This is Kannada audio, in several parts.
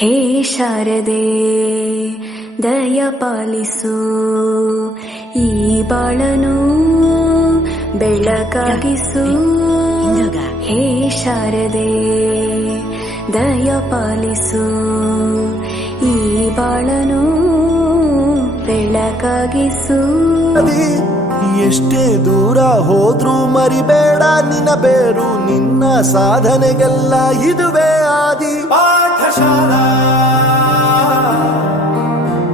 ಹೇ ಶಾರದೆ ದಯ ಪಾಲಿಸು, ಈ ಬಾಳನು ಬೆಳಕಾಗಿಸು. ಹೇ ಶಾರದೆ ದಯ ಪಾಲಿಸು, ಈ ಬಾಳನು ಬೆಳಕಾಗಿಸು. ಎಷ್ಟೇ ದೂರ ಹೋದ್ರೂ ಮರಿಬೇಡ ನಿನ್ನ ಬೇರು, ನಿನ್ನ ಸಾಧನೆಗೆಲ್ಲ ಇದುವೇ ಆದಿ. ಪಾಠಶಾಲಾ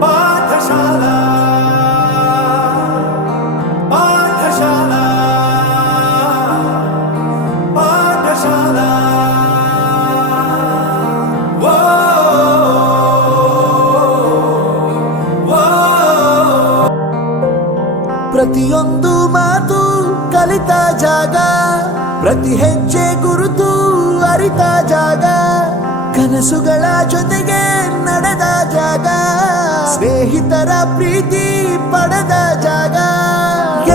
ಪಾಠಶಾಲಾ ಪಾಠಶಾಲಾ ಪಾಠಶಾಲಾ. ಪ್ರತಿಯೊಂದು ಮಾತು ಕಲಿತ ಜಾಗ, ಪ್ರತಿ ಹೆಜ್ಜೆ ಗುರುತು ಅರಿತ ಜಾಗ, ಕನಸುಗಳ ಜೊತೆಗೆ ನಡೆದ ಜಾಗ, ಸ್ನೇಹಿತರ ಪ್ರೀತಿ ಪಡೆದ ಜಾಗ.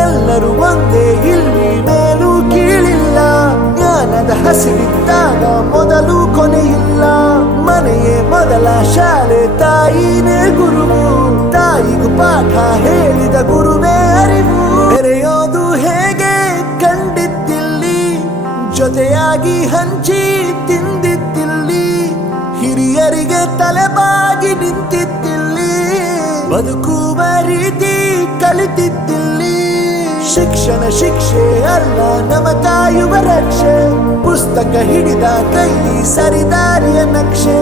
ಎಲ್ಲರೂ ಒಂದೇ, ಇಲ್ಲಿ ಮೇಲೂ ಕೀಳಿಲ್ಲ, ಜ್ಞಾನದ ಹಸಿವಿದ್ದಾಗ ಮೊದಲು ಕೊನೆಯಿಲ್ಲ. ಮನೆಯೇ ಮೊದಲ ಶಾಲೆ, ತಾಯಿನೇ ಗುರುವು, ತಾಯಿಗೂ ಪಾಠ ಹೇಳಿದ ಗುರುವೇ ಅರಿವು. ಬೆರೆಯೋದು ಹೇಗೆ ಕಂಡಿದ್ದಿಲ್ಲಿ, ಜೊತೆಯಾಗಿ ಹಂಚಿ ತಿಂದಿದ್ದಿಲ್ಲಿ, ಹಿರಿಯರಿಗೆ ತಲೆಬಾಗಿ ನಿಂತಿದ್ದಿಲ್ಲಿ, ಬದುಕುವ ರೀತಿ ಕಲಿತಿದ್ದಿಲ್ಲಿ. ಶಿಕ್ಷಣ ಶಿಕ್ಷೆ ಅಲ್ಲ, ನಮ ಕಾಯುವ ರಕ್ಷೆ, ಪುಸ್ತಕ ಹಿಡಿದ ಕೈ ಸರಿದಾರಿಯ ನಕ್ಷೆ.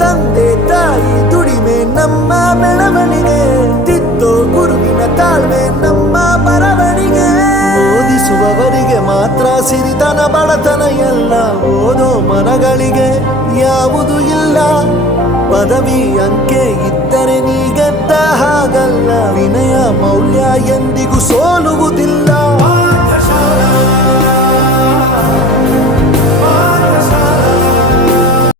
ತಂದೆ ತಾಯಿ ದುಡಿಮೆ ನಮ್ಮ ಬೆಳವಣಿಗೆ, ತಿದ್ದೋ ಗುರುವಿನ ತಾಳ್ಮೆ ನಮ್ಮ ಬರವಣಿಗೆ. ಓದಿಸುವವರಿಗೆ ಮಾತ್ರ ಸಿರಿತನ ಬಡತನ ಎಲ್ಲ, ಓದೋ ಮನಗಳಿಗೆ ಯಾವುದು ಇಲ್ಲ. ಪದವಿ ಅಂಕೆ ಇದ್ದರೆ ನೀ ಗೆದ್ದ ಹಾಗಲ್ಲ, ವಿನಯ ಮೌಲ್ಯ ಎಂದಿಗೂ ಸೋಲುವುದಿಲ್ಲ.